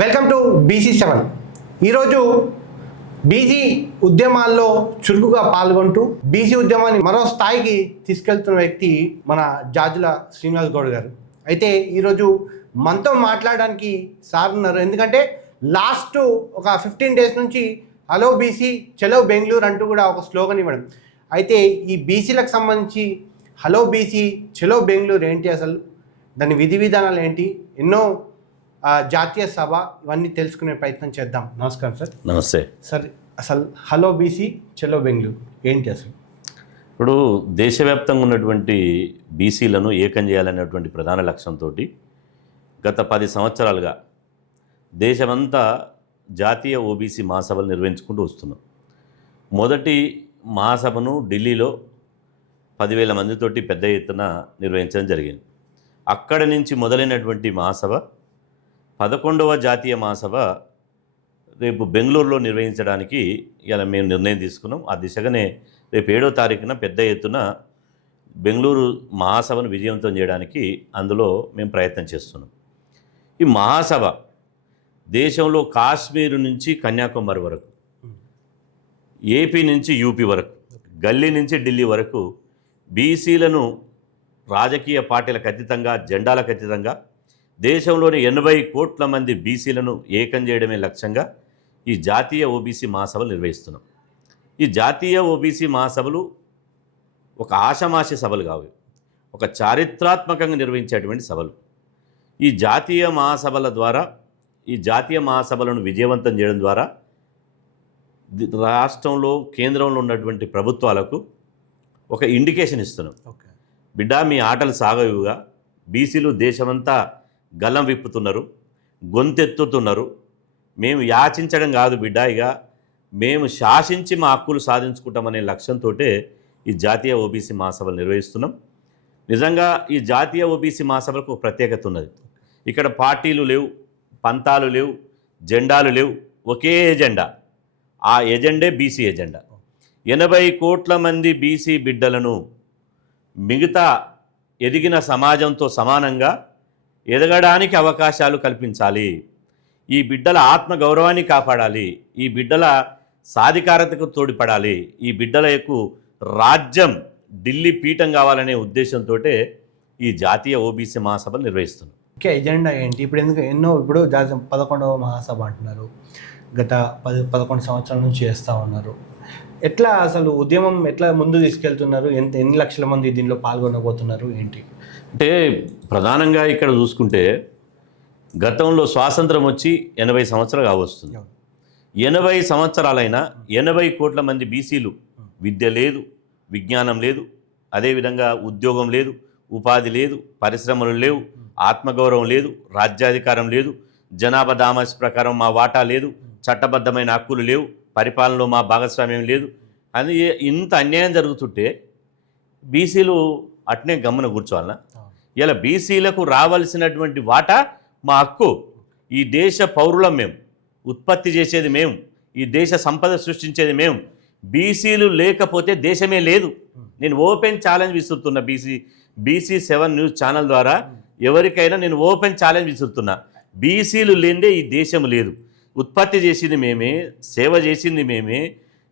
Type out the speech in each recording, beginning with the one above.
Welcome to BC7. ఈరోజు BC ఉద్యమాల్లో చురుకుగా పాల్గొంటూ బీసీ ఉద్యమాన్ని మరో స్థాయికి తీసుకెళ్తున్న వ్యక్తి మన జాజుల శ్రీనివాస్ గౌడ్ గారు. అయితే ఈరోజు మనతో మాట్లాడడానికి సార్ ఉన్నారు. ఎందుకంటే లాస్ట్ ఒక 15 days నుంచి హలో బీసీ చలో బెంగళూరు అంటూ కూడా ఒక స్లోగన్ ఇవ్వడం. అయితే ఈ బీసీలకు సంబంధించి హలో బీసీ చలో బెంగళూరు ఏంటి, అసలు దాని విధి విధానాలు ఏంటి, ఎన్నో జాతీయ సభ, ఇవన్నీ తెలుసుకునే ప్రయత్నం చేద్దాం. నమస్కారం సార్. నమస్తే సార్. అసలు హలో బీసీ చలో బెంగళూరు ఏంటి అసలు? ఇప్పుడు దేశవ్యాప్తంగా ఉన్నటువంటి బీసీలను ఏకం చేయాలనేటువంటి ప్రధాన లక్ష్యంతో గత 10 సంవత్సరాలుగా దేశమంతా జాతీయ ఓబీసీ మహాసభలు నిర్వహించుకుంటూ వస్తున్నాం. మొదటి మహాసభను ఢిల్లీలో 10,000 మందితోటి పెద్ద ఎత్తున నిర్వహించడం జరిగింది. అక్కడి నుంచి మొదలైనటువంటి మహాసభ 11వ జాతీయ మహాసభ రేపు బెంగళూరులో నిర్వహించడానికి ఇలా మేము నిర్ణయం తీసుకున్నాం. ఆ దిశగానే రేపు 7వ తారీఖున పెద్ద ఎత్తున బెంగళూరు మహాసభను విజయవంతం చేయడానికి అందులో మేము ప్రయత్నం చేస్తున్నాం. ఈ మహాసభ దేశంలో కాశ్మీర్ నుంచి కన్యాకుమారి వరకు, ఏపీ నుంచి యూపీ వరకు, గల్లీ నుంచి ఢిల్లీ వరకు బీసీలను రాజకీయ పార్టీలకు అతీతంగా, జెండాలకు అతీతంగా దేశంలోని 80 కోట్ల మంది బీసీలను ఏకం చేయడమే లక్ష్యంగా ఈ జాతీయ ఓబీసీ మహాసభలు నిర్వహిస్తున్నాం. ఈ జాతీయ ఓబీసీ మహాసభలు ఒక ఆషామాషి సభలు కావు, ఒక చారిత్రాత్మకంగా నిర్వహించేటువంటి సభలు. ఈ జాతీయ మహాసభల ద్వారా, ఈ జాతీయ మహాసభలను విజయవంతం చేయడం ద్వారా రాష్ట్రంలో, కేంద్రంలో ఉన్నటువంటి ప్రభుత్వాలకు ఒక ఇండికేషన్ ఇస్తున్నాం. బిడ్డ, మీ ఆటలు సాగవుగా, బీసీలు దేశమంతా గల్లం విప్పుతున్నారు, గొంతెత్తుతున్నారు. మేము యాచించడం కాదు బిడ్డ, ఇక మేము శాసించి మా హక్కులు సాధించుకుంటామనే లక్ష్యంతో ఈ జాతీయ ఓబీసీ మహాసభలు నిర్వహిస్తున్నాం. నిజంగా ఈ జాతీయ ఓబీసీ మహాసభలకు ఒక ప్రత్యేకత ఉన్నది. ఇక్కడ పార్టీలు లేవు, పంతాలు లేవు, జెండాలు లేవు, ఒకే ఎజెండా. ఆ ఎజెండే బీసీ ఎజెండా. 80 కోట్ల మంది బీసీ బిడ్డలను మిగతా ఎదిగిన సమాజంతో సమానంగా ఎదగడానికి అవకాశాలు కల్పించాలి. ఈ బిడ్డల ఆత్మగౌరవాన్ని కాపాడాలి. ఈ బిడ్డల సాధికారతకు తోడ్పడాలి. ఈ బిడ్డల యొక్క రాజ్యం ఢిల్లీ పీఠం కావాలనే ఉద్దేశంతో ఈ జాతీయ ఓబీసీ మహాసభలు నిర్వహిస్తున్నాం. ఓకే, ఎజెండా ఏంటి? ఇప్పుడు ఎందుకు ఇప్పుడు 11వ మహాసభ అంటున్నారు, గత 11 సంవత్సరాల నుంచి చేస్తూ ఉన్నారు. ఎట్లా అసలు ఉద్యమం ఎట్లా ముందు తీసుకెళ్తున్నారు? ఎన్ని లక్షల మంది దీనిలో పాల్గొనబోతున్నారు ఏంటి? అంటే ప్రధానంగా ఇక్కడ చూసుకుంటే గతంలో స్వాతంత్రం వచ్చి 80 సంవత్సరాలు కావస్తుంది. 80 సంవత్సరాలైనా 80 కోట్ల మంది బీసీలు విద్య లేదు, విజ్ఞానం లేదు, అదేవిధంగా ఉద్యోగం లేదు, ఉపాధి లేదు, పరిశ్రమలు లేవు, ఆత్మగౌరవం లేదు, రాజ్యాధికారం లేదు, జనాభా దామాస్ ప్రకారం మా వాటా లేదు, చట్టబద్ధమైన హక్కులు లేవు, పరిపాలనలో మా భాగస్వామ్యం లేదు అని ఇంత అన్యాయం జరుగుతుంటే బీసీలు అట్నే గమ్మున కూర్చోవాలన్నా? ఇలా బీసీలకు రావాల్సినటువంటి వాటా మా హక్కు. ఈ దేశ పౌరులం మేము, ఉత్పత్తి చేసేది మేము, ఈ దేశ సంపద సృష్టించేది మేము. బీసీలు లేకపోతే దేశమే లేదు. నేను ఓపెన్ ఛాలెంజ్ విసురుతున్నా BC7 న్యూస్ ఛానల్ ద్వారా ఎవరికైనా నేను ఓపెన్ ఛాలెంజ్ విసురుతున్నా. బీసీలు లేనిదే ఈ దేశం లేదు. ఉత్పత్తి చేసింది మేమే, సేవ చేసింది మేమే,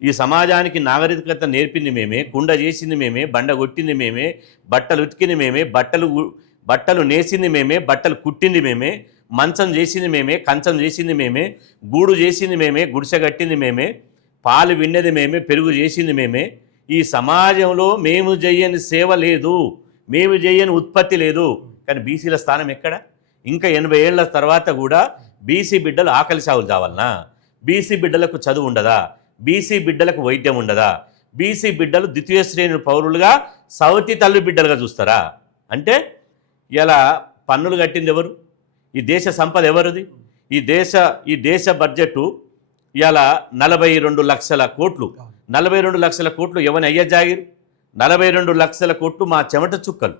ఈ సమాజానికి నాగరికత నేర్పింది మేమే, కుండ చేసింది మేమే, బండ కొట్టింది మేమే, బట్టలు ఉతికింది మేమే, బట్టలు నేసింది మేమే, బట్టలు కుట్టింది మేమే, మంచం చేసింది మేమే, కంచం చేసింది మేమే, గూడు చేసింది మేమే, గుడిసె కట్టింది మేమే, పాలు విన్నది మేమే, పెరుగు చేసింది మేమే. ఈ సమాజంలో మేము చేయని సేవ లేదు, మేము చేయని ఉత్పత్తి లేదు. కానీ బీసీల స్థానం ఎక్కడ? ఇంకా 80 ఏళ్ల తర్వాత కూడా బీసీ బిడ్డలు ఆకలి సాగులు చావాలనా? బీసీ బిడ్డలకు చదువు ఉండదా? బీసీ బిడ్డలకు వైద్యం ఉండదా? బీసీ బిడ్డలు ద్వితీయ శ్రేణి పౌరులుగా సవతి తల్లి బిడ్డలుగా చూస్తారా? అంటే ఇలా పన్నులు కట్టింది ఎవరు? ఈ దేశ సంపద ఎవరిది? ఈ దేశ బడ్జెట్ ఇలా 42 లక్షల కోట్లు. 42 లక్షల కోట్లు ఎవరి అయ్యే జాగిరు? 42 లక్షల కోట్లు మా చెమట చుక్కలు,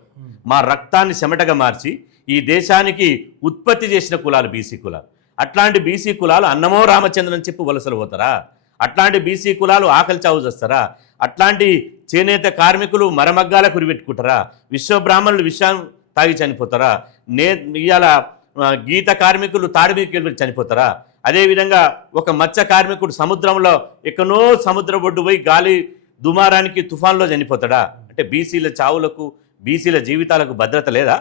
మా రక్తాన్ని చెమటగా మార్చి ఈ దేశానికి ఉత్పత్తి చేసిన కులాలు బీసీ కులాలు. అట్లాంటి బీసీ కులాలు అన్నమో రామచంద్రన్ చెప్పి వలసలు పోతారా? అట్లాంటి బీసీ కులాలు ఆకలి చావు చేస్తారా? అట్లాంటి చేనేత కార్మికులు మరమగ్గాల కురిపెట్టుకుంటారా? విశ్వబ్రాహ్మణులు విషయం తాగి చనిపోతారా? ఇవాళ గీత కార్మికులు తాడి మీదకి వెళ్ళి చనిపోతారా? అదేవిధంగా ఒక మత్స్య కార్మికుడు సముద్రంలో ఎక్కడో సముద్ర ఒడ్డు పోయి గాలి దుమారానికి తుఫాన్లో చనిపోతాడా? అంటే బీసీల చావులకు బీసీల జీవితాలకు భద్రత లేదా?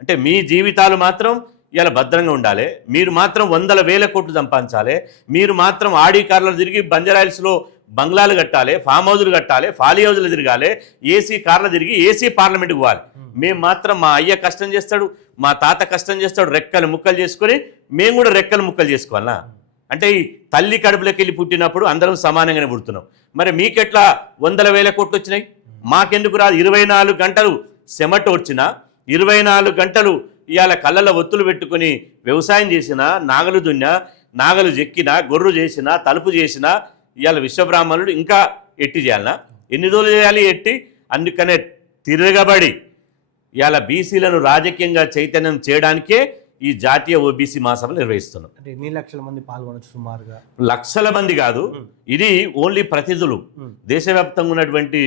అంటే మీ జీవితాలు మాత్రం ఇలా భద్రంగా ఉండాలి, మీరు మాత్రం 100,000 కోట్లు సంపాదించాలి, మీరు మాత్రం ఆడి కార్లు తిరిగి బంజారాయిల్స్లో బంగ్లాలు కట్టాలి, ఫామ్ హౌజులు కట్టాలి, ఫాలీ హౌజులు తిరగాలి, ఏసీ కార్లు తిరిగి ఏసీ పార్లమెంట్కి పోవాలి. మేము మాత్రం మా అయ్య కష్టం చేస్తాడు, మా తాత కష్టం చేస్తాడు, రెక్కలు ముక్కలు చేసుకొని మేము కూడా రెక్కలు ముక్కలు చేసుకోవాలనా? అంటే ఈ తల్లి కడుపులోకి వెళ్ళి పుట్టినప్పుడు అందరం సమానంగానే పుడుతున్నాం. మరి మీకెట్లా 100,000 కోట్లు వచ్చినాయి? మాకెందుకు రాదు? 24 గంటలు చెమట వచ్చినా, 24 గంటలు ఇవాళ కళ్ళలో ఒత్తులు పెట్టుకుని వ్యవసాయం చేసినా, నాగలు దున్నా, నాగలు చెక్కినా, గొర్రు చేసినా, తలుపు చేసినా ఇవాళ విశ్వబ్రాహ్మణుడు ఇంకా ఎట్టి చేయాలనా? ఎన్ని రోజులు చేయాలి ఎట్టి? అందుకనే తిరగబడి ఇవాళ బీసీలను రాజకీయంగా చైతన్యం చేయడానికే ఈ జాతీయ ఓబీసీ మహాసభ నిర్వహిస్తున్నాం. అంటే ఎన్ని లక్షల మంది పాల్గొనవచ్చు సుమారుగా? లక్షల మంది కాదు, ఇది ఓన్లీ ప్రతినిధులు. దేశవ్యాప్తంగా ఉన్నటువంటి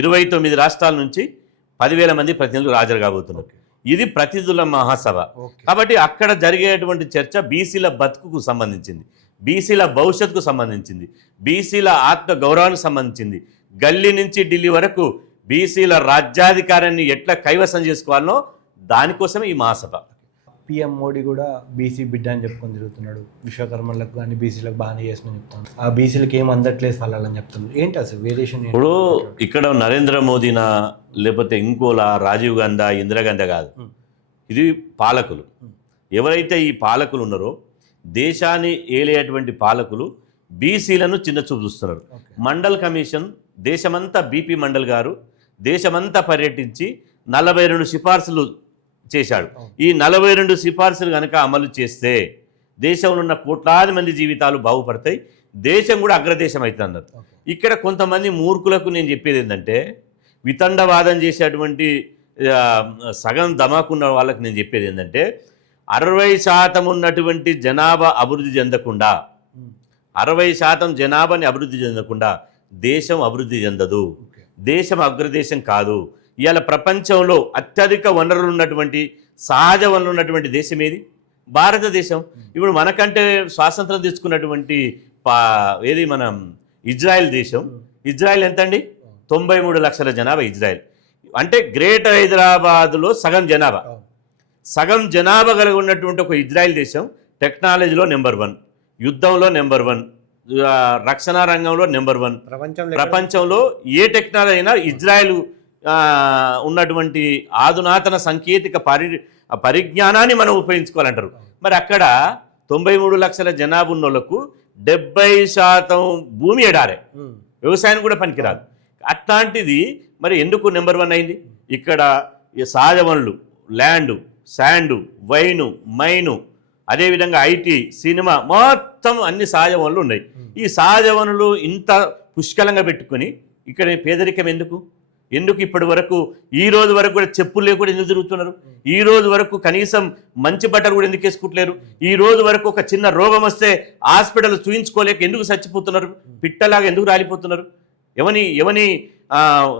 29 రాష్ట్రాల నుంచి 10,000 మంది ప్రతినిధులు హాజరు కాబోతున్నారు. ఇది ప్రతినిధుల మహాసభ. కాబట్టి అక్కడ జరిగేటువంటి చర్చ బీసీల బతుకుకు సంబంధించింది, బీసీల భవిష్యత్తుకు సంబంధించింది, బీసీల ఆత్మ గౌరవానికి సంబంధించింది. గల్లీ నుంచి ఢిల్లీ వరకు బీసీల రాజ్యాధికారాన్ని ఎట్లా కైవసం చేసుకోవాలనో దానికోసమే ఈ మహాసభ. పిఎం మోడీ కూడా బీసీ బిడ్డ అని చెప్పుకొని తిరుగుతున్నాడు. విశ్వకర్మలకు కానీ బీసీలకు బాగానే చేసిన చెప్తాను, ఆ బీసీలకు ఏం అందట్లేదు ఫలాలని చెప్తున్నారు. ఏంటి అసలు వేరియేషన్? ఇప్పుడు ఇక్కడ నరేంద్ర మోదీనా లేకపోతే ఇంకోలా రాజీవ్ గాంధీ ఇందిరాగాంధీ కాదు, ఇది పాలకులు. ఎవరైతే ఈ పాలకులు ఉన్నారో దేశాన్ని ఏలేటువంటి పాలకులు బీసీలను చిన్న చూపు చూస్తున్నారు. మండల్ కమిషన్ దేశమంతా బీపీ మండల్ గారు దేశమంతా పర్యటించి 42 సిఫార్సులు చేశాడు. ఈ 42 సిఫార్సులు కనుక అమలు చేస్తే దేశంలో ఉన్న కోట్లాది మంది జీవితాలు బాగుపడతాయి, దేశం కూడా అగ్రదేశం అవుతుంది అన్నారు. ఇక్కడ కొంతమంది మూర్ఖులకు నేను చెప్పేది ఏంటంటే, వితండవాదం చేసేటువంటి సగం దమాకున్న వాళ్ళకి నేను చెప్పేది ఏంటంటే, 60% ఉన్నటువంటి జనాభా అభివృద్ధి చెందకుండా, 60% జనాభాని అభివృద్ధి చెందకుండా దేశం అభివృద్ధి చెందదు, దేశం అగ్రదేశం కాదు. ఇవాళ ప్రపంచంలో అత్యధిక వనరులు ఉన్నటువంటి సహజ వనరులు ఉన్నటువంటి దేశం ఏది? భారతదేశం. ఇప్పుడు మనకంటే స్వాతంత్రం తెచ్చుకున్నటువంటి ఏది మనం ఇజ్రాయెల్ దేశం. ఇజ్రాయెల్ ఎంతండి? 93 లక్షల జనాభా ఇజ్రాయెల్. అంటే గ్రేటర్ హైదరాబాద్లో సగం జనాభా కలిగి ఉన్నటువంటి ఒక ఇజ్రాయెల్ దేశం టెక్నాలజీలో నెంబర్ 1, యుద్ధంలో నెంబర్ 1, రక్షణ రంగంలో నెంబర్ 1. ప్రపంచంలో ఏ టెక్నాలజీ అయినా ఇజ్రాయెల్ ఉన్నటువంటి ఆధునాతన సాంకేతిక పరిజ్ఞానాన్ని మనం ఉపయోగించుకోవాలంటారు. మరి అక్కడ 93 లక్షల జనాభా ఉన్న వాళ్ళకు 70% భూమి ఎడారే, వ్యవసాయం కూడా పనికిరాదు. అట్లాంటిది మరి ఎందుకు నెంబర్ 1 అయింది? ఇక్కడ సహజ వనరులు, ల్యాండు, శాండు, వైను, మైను, అదేవిధంగా ఐటీ, సినిమా, మొత్తం అన్ని సహజ వనరులు ఉన్నాయి. ఈ సహజ వనరులు ఇంత పుష్కలంగా పెట్టుకొని ఇక్కడ పేదరికం ఎందుకు ఇప్పటి వరకు ఈ రోజు వరకు కూడా చెప్పులు లేకుండా ఎందుకు తిరుగుతున్నారు? ఈ రోజు వరకు కనీసం మంచి బట్టలు కూడా ఎందుకు వేసుకుంటలేరు? ఈ రోజు వరకు ఒక చిన్న రోగం వస్తే హాస్పిటల్ చూయించుకోలేక ఎందుకు చచ్చిపోతున్నారు? పిట్టలాగా ఎందుకు రాలిపోతున్నారు? ఎవని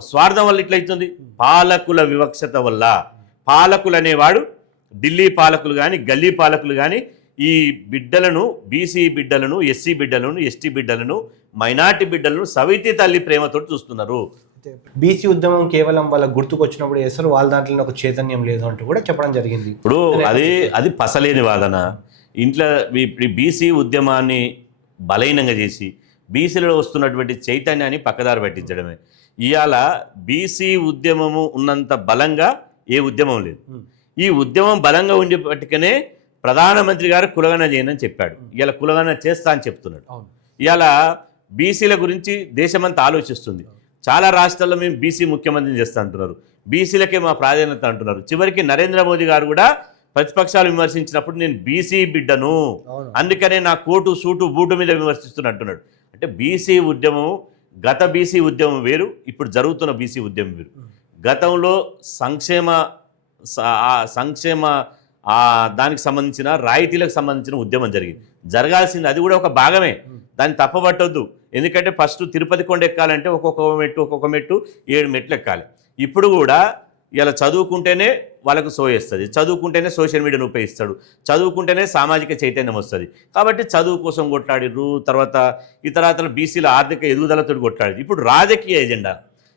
స్వార్థం వల్ల ఇట్లయితుంది? పాలకుల వివక్షత వల్ల. పాలకులు అనేవాడు ఢిల్లీ పాలకులు కానీ గల్లీ పాలకులు కానీ ఈ బిడ్డలను, బీసీ బిడ్డలను, ఎస్సీ బిడ్డలను, ఎస్టీ బిడ్డలను, మైనార్టీ బిడ్డలను సవితి తల్లి ప్రేమతో చూస్తున్నారు. బీసీ ఉద్యమం కేవలం వాళ్ళ గుర్తుకొచ్చినప్పుడు చేస్తారు, వాళ్ళ దాంట్లో ఒక చైతన్యం లేదు అంటూ కూడా చెప్పడం జరిగింది. ఇప్పుడు అది పసలేని వాదన. ఇంట్లో బీసీ ఉద్యమాన్ని బలహీనంగా చేసి బీసీలో వస్తున్నటువంటి చైతన్యాన్ని పక్కదారి పట్టించడమే. ఇవాళ బీసీ ఉద్యమము ఉన్నంత బలంగా ఏ ఉద్యమం లేదు. ఈ ఉద్యమం బలంగా ఉండేపటికనే ప్రధానమంత్రి గారు కులగణన చేయనని చెప్పాడు. ఇవాళ కులగణన చేస్తా అని చెప్తున్నాడు. ఇవాళ బీసీల గురించి దేశమంతా ఆలోచిస్తుంది. చాలా రాష్ట్రాల్లో మేము బీసీ ముఖ్యమంత్రిని చేస్తా అంటున్నారు, బీసీలకే మా ప్రాధాన్యత అంటున్నారు. చివరికి నరేంద్ర మోదీ గారు కూడా ప్రతిపక్షాలు విమర్శించినప్పుడు నేను బీసీ బిడ్డను, అందుకనే నా కోటు సూటు బూటు మీద విమర్శిస్తున్నా అంటున్నాడు. అంటే బీసీ ఉద్యమం, గత బీసీ ఉద్యమం వేరు, ఇప్పుడు జరుగుతున్న బీసీ ఉద్యమం వేరు. గతంలో సంక్షేమ దానికి సంబంధించిన రాయితీలకు సంబంధించిన ఉద్యమం జరగాల్సింది. అది కూడా ఒక భాగమే, దాన్ని తప్పబట్టొద్దు. ఎందుకంటే ఫస్ట్ తిరుపతి కొండ ఎక్కాలంటే ఒక్కొక్క మెట్టు 7 మెట్లు ఎక్కాలి. ఇప్పుడు కూడా ఇలా చదువుకుంటేనే వాళ్ళకు సోయేస్తుంది, చదువుకుంటేనే సోషల్ మీడియాను ఉపయోగిస్తాడు, చదువుకుంటేనే సామాజిక చైతన్యం వస్తుంది. కాబట్టి చదువు కోసం కొట్లాడిర్రు, తర్వాత ఇతరాతల బీసీల ఆర్థిక ఎదుగుదలతో కొట్లాడి. ఇప్పుడు రాజకీయ ఎజెండా,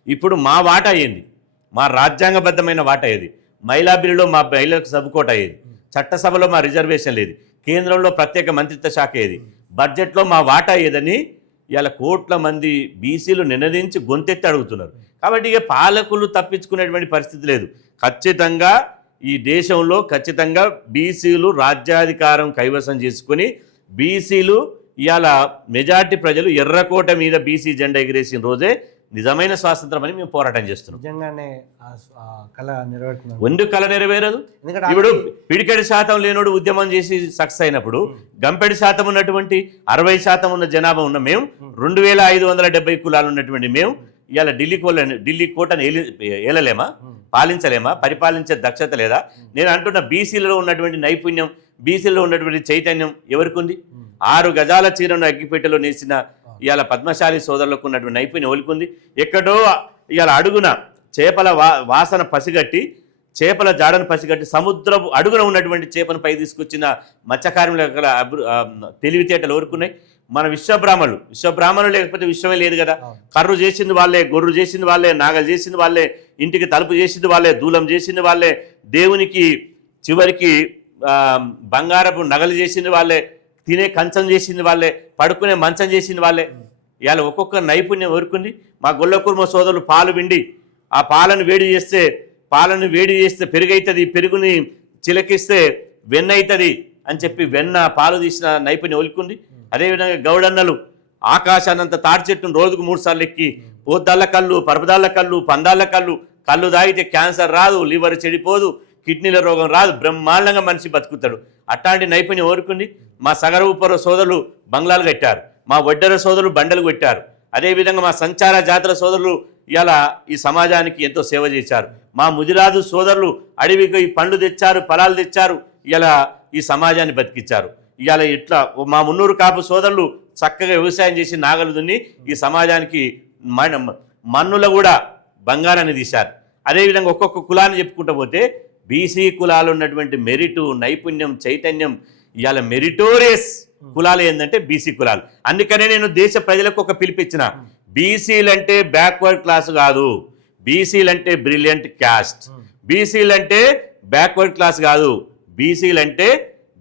ఇప్పుడు మా వాటా అయ్యింది, మా రాజ్యాంగబద్ధమైన వాటా అయ్యేది, మహిళా బిల్లులో మా మహిళలకు సబుకోట అయ్యేది, చట్టసభలో మా రిజర్వేషన్ లేదు, కేంద్రంలో ప్రత్యేక మంత్రిత్వ శాఖ ఏది, బడ్జెట్లో మా వాటా ఏదని ఇలా కోట్ల మంది బీసీలు నినదించి గొంతెత్తి అడుగుతున్నారు. కాబట్టి ఇక పాలకులు తప్పించుకునేటువంటి పరిస్థితి లేదు. ఖచ్చితంగా ఈ దేశంలో ఖచ్చితంగా బీసీలు రాజ్యాధికారం కైవసం చేసుకొని బీసీలు ఇవాళ మెజార్టీ ప్రజలు ఎర్రకోట మీద బీసీ జెండా ఎగిరేసిన రోజే నిజమైన స్వాతంత్రం అని మేము పోరాటం చేస్తున్నాం. నిజంగానే కళ నెరవేరుతున్నారు. ఎందుకు కళ నెరవేరదు? ఇప్పుడు పిడికెడి శాతం లేనోడు ఉద్యమం చేసి సక్సెస్ అయినప్పుడు గంపెడి శాతం ఉన్నటువంటి 60% ఉన్న జనాభా ఉన్న మేము 2570 కులాలు ఉన్నటువంటి మేము ఇవాళ ఢిల్లీ కోటను ఏలలేమా, పాలించలేమా, పరిపాలించే దక్షత లేదా? నేను అంటున్న బీసీలలో ఉన్నటువంటి నైపుణ్యం, బీసీలో ఉన్నటువంటి చైతన్యం ఎవరికి ఉంది? 6 గజాల చీరను అగ్గిపెట్టెలో నేసిన ఇవాళ పద్మశాలి సోదరులకు ఉన్నటువంటి నైపుణ్యం ఎవరికి ఉంది? ఎక్కడో ఇవాళ అడుగున చేపల వాసన పసిగట్టి, చేపల జాడను పసిగట్టి సముద్రపు అడుగున ఉన్నటువంటి చేపను పై తీసుకొచ్చిన మత్స్యకార్యంలో తెలివితేటలు ఎవరుకున్నాయి? మన విశ్వబ్రాహ్మణులు లేకపోతే విశ్వమే లేదు కదా. కర్రు చేసింది వాళ్ళే, గొర్రు చేసింది వాళ్ళే, నాగలు చేసింది వాళ్ళే, ఇంటికి తలుపు చేసింది వాళ్ళే, దూలం చేసింది వాళ్ళే, దేవునికి చివరికి బంగారపు నగలు చేసింది వాళ్ళే, తినే కంచం చేసింది వాళ్ళే, పడుకునే మంచం చేసింది వాళ్ళే. ఇవాళ ఒక్కొక్క నైపుణ్యం ఎవరుకుంది? మా గొల్లకుర్మ సోదరులు పాలు పిండి ఆ పాలను వేడి చేస్తే పెరుగైతుంది, పెరుగుని చిలకిస్తే వెన్న అవుతుంది అని చెప్పి వెన్న పాలు తీసిన నైపుణ్యం ఒలుకుంది. అదేవిధంగా గౌడన్నలు ఆకాశానంత తాటి చెట్టును రోజుకు 3 సార్లు ఎక్కి పోద్దాళ్ళ కళ్ళు, పరపదాళ్ళ కళ్ళు, పందాళ్ళ కళ్ళు తాగితే క్యాన్సర్ రాదు, లివర్ చెడిపోదు, కిడ్నీల రోగం రాదు, బ్రహ్మాండంగా మనిషి బతుకుతాడు. అట్లాంటి నైపుణ్యం ఎవరుకుంది? మా సగరూపర సోదరులు బంగ్లాలు కట్టారు, మా వడ్డెర సోదరులు బండలు పెట్టారు, అదేవిధంగా మా సంచార జాతర సోదరులు ఇలా ఈ సమాజానికి ఎంతో సేవ చేశారు. మా ముదిరాజు సోదరులు అడవికి పండ్లు తెచ్చారు, ఫలాలు తెచ్చారు, ఇలా ఈ సమాజాన్ని బతికించారు. ఇవాళ ఇట్లా మా మున్నూరు కాపు సోదరులు చక్కగా వ్యవసాయం చేసి నాగలు దున్ని ఈ సమాజానికి మన్నుల కూడా బంగారాన్ని తీశారు. అదేవిధంగా ఒక్కొక్క కులాన్ని చెప్పుకుంటూ పోతే బీసీ కులాలు ఉన్నటువంటి మెరిటు, నైపుణ్యం, చైతన్యం, ఇవాళ మెరిటోరియస్ కులాలు ఏంటంటే బీసీ కులాలు. అందుకనే నేను దేశ ప్రజలకు ఒక పిలిపించిన, బీసీలంటే బ్యాక్వర్డ్ క్లాస్ కాదు, బీసీలంటే బ్రిలియంట్ క్యాస్ట్, బీసీలంటే బ్యాక్వర్డ్ క్లాస్ కాదు, బీసీలంటే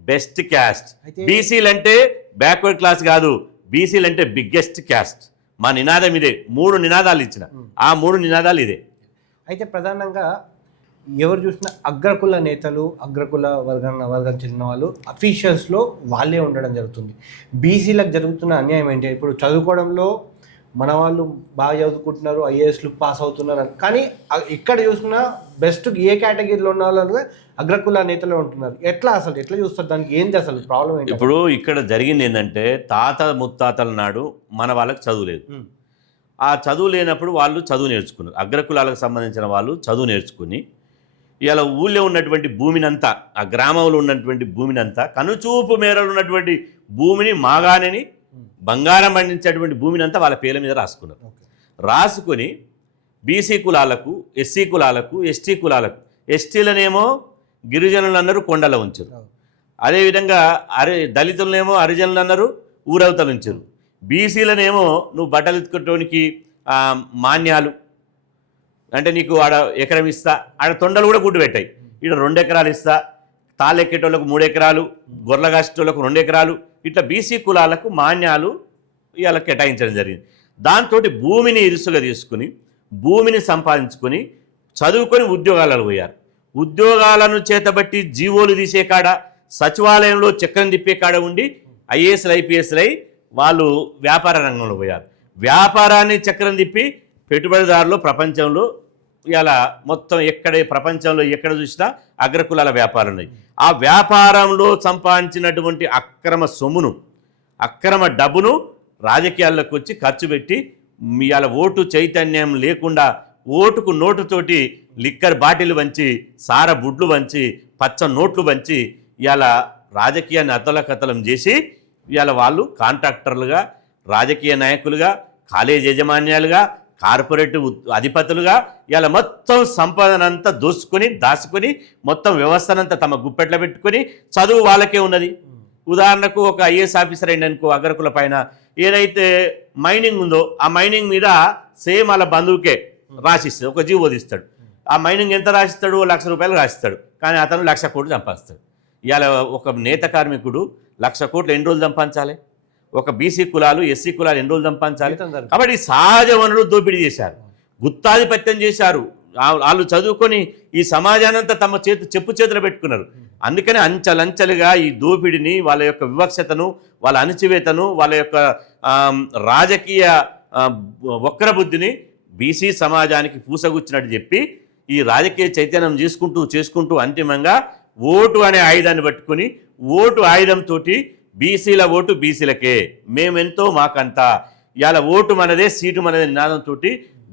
బెస్ట్ క్యాస్ట్, బీసీలంటే బ్యాక్వర్డ్ క్లాస్ కాదు, బీసీలంటే బిగ్గెస్ట్ క్యాస్ట్. మా నినాదం ఇదే. 3 నినాదాలు ఇచ్చిన, ఆ 3 నినాదాలు ఇదే. అయితే ప్రధానంగా ఎవరు చూసినా అగ్రకుల నేతలు, అగ్రకుల వర్గం చెందిన వాళ్ళు అఫీషియల్స్లో వాళ్ళే ఉండడం జరుగుతుంది. బీసీలకు జరుగుతున్న అన్యాయం ఏంటి? ఇప్పుడు చదువుకోవడంలో మన వాళ్ళు బాగా చదువుకుంటున్నారు, ఐఏఎస్లు పాస్ అవుతున్నారు, కానీ ఇక్కడ చూసినా బెస్ట్ ఏ కేటగిరీలో ఉన్న వాళ్ళు అగ్రకుల నేతలు ఉంటున్నారు. ఎట్లా చూస్తారు? దానికి ఏంటి అసలు ప్రాబ్లం ఏంటి? ఇప్పుడు ఇక్కడ జరిగింది ఏంటంటే, తాత ముత్తాతల నాడు మన వాళ్ళకి చదువు లేదు. ఆ చదువు లేనప్పుడు వాళ్ళు చదువు నేర్చుకున్నారు. అగ్రకులాలకు సంబంధించిన వాళ్ళు చదువు నేర్చుకుని ఇలా ఊళ్ళో ఉన్నటువంటి భూమినంతా, ఆ గ్రామంలో ఉన్నటువంటి భూమినంతా, కనుచూపు మేరలు ఉన్నటువంటి భూమిని, మాగాణిని, బంగారం పండించేటువంటి భూమిని అంతా వాళ్ళ పేర్ల మీద రాసుకున్నారు. రాసుకొని బీసీ కులాలకు, ఎస్సీ కులాలకు, ఎస్టీ కులాలకు, ఎస్టీలనేమో గిరిజనులు అన్నారు, కొండలో ఉంచారు. అదేవిధంగా దళితులనేమో హరిజనులు అన్నారు, ఊరవతలు ఉంచారు. బీసీలనేమో నువ్వు బట్టలు ఎత్తుకోవడానికి మాన్యాలు అంటే నీకు ఆడ ఎకరం ఇస్తా, ఆడ తొండలు కూడా గుడ్డు పెట్టాయి, ఇక్కడ 2 ఎకరాలు ఇస్తా, తాళ్ళు ఎక్కేటోళ్ళకు 3 ఎకరాలు, గొర్రెల కాసేటోళ్ళకు 2 ఎకరాలు, ఇట్లా బీసీ కులాలకు మాన్యాలు ఇవాళ కేటాయించడం జరిగింది. దాంతో భూమిని ఇరుసుగా తీసుకుని, భూమిని సంపాదించుకొని, చదువుకొని ఉద్యోగాలలో పోయారు. ఉద్యోగాలను చేతబట్టి జీవోలు తీసే కాడ, సచివాలయంలో చక్రం తిప్పే కాడ ఉండి ఐఏఎస్లు, ఐపీఎస్లు అయి వాళ్ళు వ్యాపార రంగంలో పోయారు. వ్యాపారాన్ని చక్రం తిప్పి పెట్టుబడిదారులు ప్రపంచంలో ఇలా మొత్తం ప్రపంచంలో ఎక్కడ చూసినా అగ్రకులాల వ్యాపారం ఉన్నాయి. ఆ వ్యాపారంలో సంపాదించినటువంటి అక్రమ సొమ్మును, అక్రమ డబ్బును రాజకీయాల్లోకి వచ్చి ఖర్చు పెట్టి ఇవాళ ఓటు చైతన్యం లేకుండా ఓటుకు నోటుతోటి లిక్కర్ బాటిల్ వంచి, సార బుడ్లు వంచి, పచ్చ నోట్లు వంచి ఇవాళ రాజకీయాన్ని అతలకతలం చేసి ఇవాళ వాళ్ళు కాంట్రాక్టర్లుగా, రాజకీయ నాయకులుగా, కాలేజ్ యాజమాన్యాలుగా, కార్పొరేట్ అధిపతులుగా ఇలా మొత్తం సంపదనంతా దాచుకొని మొత్తం వ్యవస్థనంతా తమ గుప్పెట్లో పెట్టుకొని చదువు వాళ్ళకే ఉన్నది. ఉదాహరణకు ఒక ఐఏఎస్ ఆఫీసర్ అయిందనుకో, అగ్రకుల పైన ఏదైతే మైనింగ్ ఉందో ఆ మైనింగ్ మీద సేమ్ వాళ్ళ బంధువుకే రాసిస్తాడు, ఒక జీవో తీస్తాడు. ఆ మైనింగ్ ఎంత రాసిస్తాడు? ₹1,00,000 రాసిస్తాడు. కానీ అతను 1,00,000 కోట్లు సంపాదిస్తాడు. ఇవాళ ఒక నేత కార్మికుడు 1,00,000 కోట్లు ఎన్ని రోజులు సంపాదించాలి? ఒక బీసీ కులాలు, ఎస్సీ కులాలు ఎన్ని రోజులు సంపాదించాలి? కాబట్టి సహజ వనరులు దోపిడీ చేశారు, గుత్తాధిపత్యం చేశారు. వాళ్ళు చదువుకొని ఈ సమాజానంతా తమ చెప్పు చేతులు పెట్టుకున్నారు. అందుకని అంచెలంచెలుగా ఈ దోపిడిని, వాళ్ళ యొక్క వివక్షతను, వాళ్ళ అణచివేతను, వాళ్ళ యొక్క రాజకీయ వక్ర బుద్ధిని బీసీ సమాజానికి పూసగుచ్చినట్టు చెప్పి ఈ రాజకీయ చైతన్యం చేసుకుంటూ అంతిమంగా ఓటు అనే ఆయుధాన్ని పట్టుకుని, ఓటు ఆయుధంతో బీసీల ఓటు బీసీలకే, మేమెంతో మాకంతా, ఇవాళ ఓటు మనదే సీటు మనదే నినాదంతో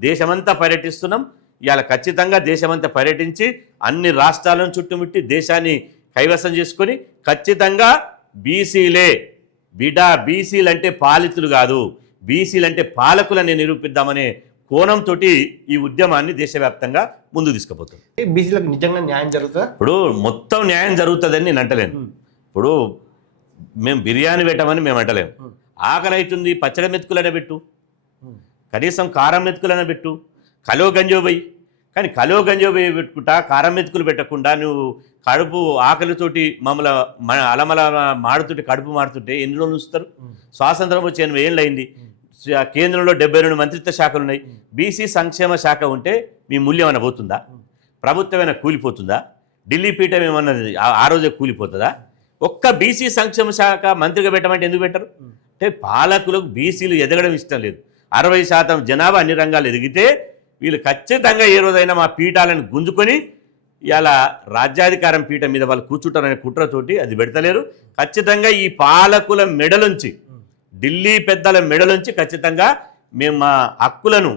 దేశమంతా పర్యటిస్తున్నాం. ఇవాళ ఖచ్చితంగా దేశమంతా పర్యటించి అన్ని రాష్ట్రాలను చుట్టుముట్టి దేశాన్ని కైవసం చేసుకొని ఖచ్చితంగా బీసీలే బీసీలు అంటే పాలితులు కాదు, బీసీలు అంటే పాలకులని నిరూపిద్దామనే కోణంతో ఈ ఉద్యమాన్ని దేశవ్యాప్తంగా ముందుకు తీసుకుపోతుంది. బీసీలకు నిజంగా న్యాయం జరుగుతుందా? ఇప్పుడు మొత్తం న్యాయం జరుగుతుందని నేను అంటలేను. ఇప్పుడు మేము బిర్యానీ పెట్టమని మేము అంటలేము. ఆకలి అవుతుంది, పచ్చడి మెతుకులనే పెట్టు, కనీసం కారం మెతుకులనే పెట్టు, కలో గంజోబై. కానీ కలో గంజోబై పెట్టుకుంటా కారం మెతుకులు పెట్టకుండా నువ్వు కడుపు ఆకలితోటి మమ్మల్ని అలమల మాడుతుంటే, కడుపు మాడుతుంటే ఎన్ని రోజులు ఉంచుతారు? స్వాతంత్రం వచ్చి 80 ఏళ్ళు అయింది. కేంద్రంలో 72 మంత్రిత్వ శాఖలు ఉన్నాయి. బీసీ సంక్షేమ శాఖ ఉంటే మీ మూల్యం ఏమైనా పోతుందా? ప్రభుత్వం ఏమైనా కూలిపోతుందా? ఢిల్లీ పీఠం ఏమన్నా ఆ రోజే కూలిపోతుందా? ఒక్క బీసీ సంక్షేమ శాఖ మంత్రిగా పెట్టమంటే ఎందుకు పెట్టరు? అంటే పాలకులకు బీసీలు ఎదగడం ఇష్టం లేదు. 60% జనాభా అన్ని రంగాలు ఎదిగితే వీళ్ళు ఖచ్చితంగా ఏ రోజైనా మా పీఠాలను గుంజుకొని ఇలా రాజ్యాధికారం పీఠం మీద వాళ్ళు కూర్చుంటారనే కుట్రతోటి అది పెడతలేరు. ఖచ్చితంగా ఈ పాలకుల మెడలుంచి, ఢిల్లీ పెద్దల మెడలుంచి ఖచ్చితంగా మేము మా హక్కులను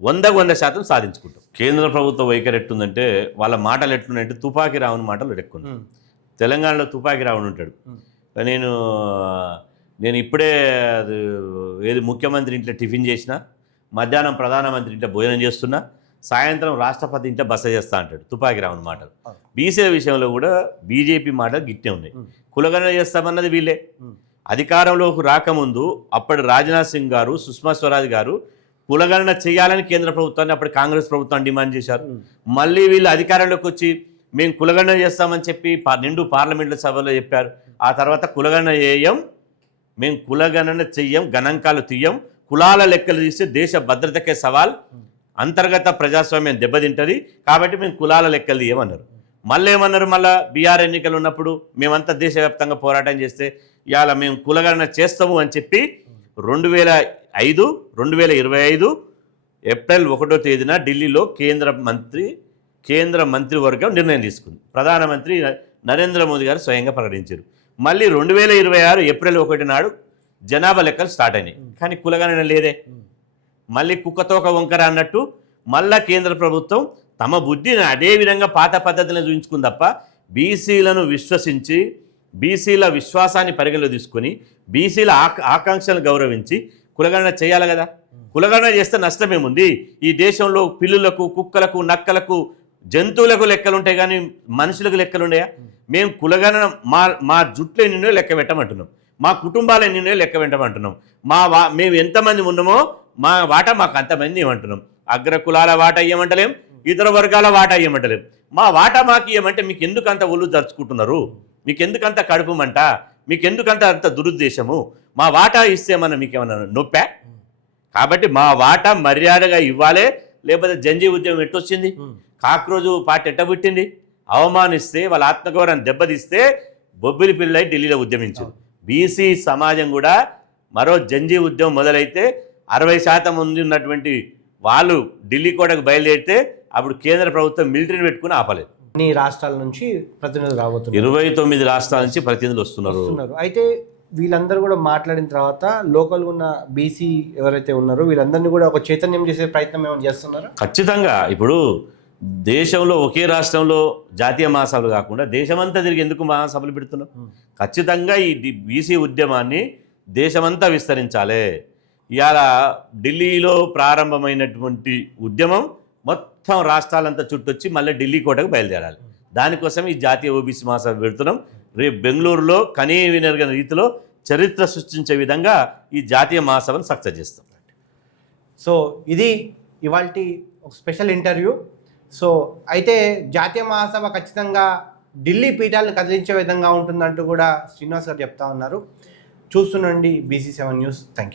100% సాధించుకుంటాం. కేంద్ర ప్రభుత్వ వైఖరి ఎట్టుందంటే, వాళ్ళ మాటలు ఎట్లున్నాయంటే తుపాకీ రావుని మాటలు ఎక్కువ. తెలంగాణలో తుపాకీ రావుని ఉంటాడు. నేను ఇప్పుడే ఏది ముఖ్యమంత్రి ఇంట్లో టిఫిన్ చేసినా, మధ్యాహ్నం ప్రధానమంత్రి ఇంట్లో భోజనం చేస్తున్నా, సాయంత్రం రాష్ట్రపతి ఇంట్లో బస చేస్తా అంటాడు. తుపాకీ రావుని మాటలు. బీసీల విషయంలో కూడా బీజేపీ మాటలు గిట్టే ఉన్నాయి. కులగణన చేస్తామన్నది వీళ్ళే. అధికారంలోకి రాకముందు అప్పటి రాజ్నాథ్ సింగ్ గారు, సుష్మా స్వరాజ్ గారు కులగణన చేయాలని కేంద్ర ప్రభుత్వాన్ని అప్పటి కాంగ్రెస్ ప్రభుత్వాన్ని డిమాండ్ చేశారు. మళ్ళీ వీళ్ళు అధికారంలోకి వచ్చి మేము కులగణన చేస్తామని చెప్పి నిండు పార్లమెంట్లో సభలో చెప్పారు. ఆ తర్వాత కులగణన చేయం, మేము కులగణన చెయ్యం, గణాంకాలు తీయం, కులాల లెక్కలు తీస్తే దేశ భద్రతకే సవాల్, అంతర్గత ప్రజాస్వామ్యం దెబ్బతింటుంది, కాబట్టి మేము కులాల లెక్కలు తీయమన్నారు. మళ్ళీ ఏమన్నారు? మళ్ళీ బీఆర్ ఎన్నికలు ఉన్నప్పుడు మేమంతా దేశవ్యాప్తంగా పోరాటం చేస్తే ఇవాళ మేము కులగణన చేస్తాము అని చెప్పి 2025 ఏప్రిల్ 1వ తేదీన ఢిల్లీలో కేంద్ర మంత్రివర్గం నిర్ణయం తీసుకుంది. ప్రధానమంత్రి నరేంద్ర మోదీ గారు స్వయంగా ప్రకటించారు. మళ్ళీ 2026 ఏప్రిల్ 1 నాడు జనాభా లెక్కలు స్టార్ట్ అయినాయి. కానీ కులగణన లేదే. మళ్ళీ కుక్కతోక వంకర అన్నట్టు మళ్ళా కేంద్ర ప్రభుత్వం తమ బుద్ధిని అదే విధంగా పాత పద్ధతిని చూపించుకుంది తప్ప బీసీలను విశ్వసించి, బీసీల విశ్వాసాన్ని పరిగణలో తీసుకొని, బీసీల ఆకాంక్షలను గౌరవించి కులగణన చేయాలి కదా. కులగణన చేస్తే నష్టమేముంది? ఈ దేశంలో పిల్లులకు, కుక్కలకు, నక్కలకు, జంతువులకు లెక్కలు ఉంటాయి కానీ మనుషులకు లెక్కలు ఉన్నాయా? మేము కులగణన మా జుట్లు ఎన్నో లెక్క పెట్టమంటున్నాం, మా కుటుంబాలు ఎన్నో లెక్క పెట్టమంటున్నాం, మేము ఎంతమంది ఉన్నామో మా వాటా మాకు అంతమంది ఇవ్వమంటున్నాం. అగ్రకులాల వాటా ఇవ్వమంటలేం, ఇతర వర్గాల వాటా ఇవ్వమంటలేం. మా వాటా మాకు ఇవ్వమంటే మీకు ఎందుకంత ఒళ్ళు జరుచుకుంటున్నారు? మీకు ఎందుకంత కడుపుమంట? మీకు ఎందుకంత అంత దురుద్దేశము? మా వాటా ఇస్తే ఏమన్నా మీకేమన్నా నొప్పా? కాబట్టి మా వాటా మర్యాదగా ఇవ్వాలే, లేకపోతే జంజీ ఉద్యమం ఎట్టొచ్చింది, కాక్రోజు పార్టీ ఎట్టబుట్టింది, అవమానిస్తే వాళ్ళ ఆత్మగౌరవాన్ని దెబ్బతీస్తే బొబ్బిలి పిల్లై ఢిల్లీలో ఉద్యమించారు. బీసీ సమాజం కూడా మరో జంజీ ఉద్యమం మొదలైతే 60% మంది ఉన్నటువంటి వాళ్ళు ఢిల్లీ కోటకు బయలుదేరితే అప్పుడు కేంద్ర ప్రభుత్వం మిలిటరీని పెట్టుకుని ఆపలేదు. అన్ని రాష్ట్రాల నుంచి ప్రతినిధులు రాబోతున్నారు. 29 రాష్ట్రాల నుంచి ప్రతినిధులు వస్తున్నారు. అయితే వీళ్ళందరూ కూడా మాట్లాడిన తర్వాత లోకల్గా ఉన్న బీసీ ఎవరైతే ఉన్నారో వీళ్ళందరినీ కూడా ఒక చైతన్యం చేసే ప్రయత్నం ఏమైనా చేస్తున్నారా? ఖచ్చితంగా. ఇప్పుడు దేశంలో ఒకే రాష్ట్రంలో జాతీయ మహాసభలు కాకుండా దేశమంతా తిరిగి ఎందుకు మహాసభలు పెడుతున్నాం? ఖచ్చితంగా ఈ బీసీ ఉద్యమాన్ని దేశమంతా విస్తరించాలి. ఇవాళ ఢిల్లీలో ప్రారంభమైనటువంటి ఉద్యమం మొత్తం రాష్ట్రాలంతా చుట్టొచ్చి మళ్ళీ ఢిల్లీ కోటకు బయలుదేరాలి. దానికోసం ఈ జాతీయ ఓబీసీ మహాసభ పెడుతున్నాం. రేపు బెంగళూరులో వినర్గని రీతిలో చరిత్ర సృష్టించే విధంగా ఈ జాతీయ మహాసభను సక్సెస్ చేస్తాం. సో ఇది ఇవాల్టి ఒక స్పెషల్ ఇంటర్వ్యూ. సో అయితే జాతీయ మహాసభ ఖచ్చితంగా ఢిల్లీ పీఠాలను కదిలించే విధంగా ఉంటుందంటూ కూడా శ్రీనివాస్ గారు చెప్తా ఉన్నారు. చూస్తుండండి BC7 న్యూస్. Thank you.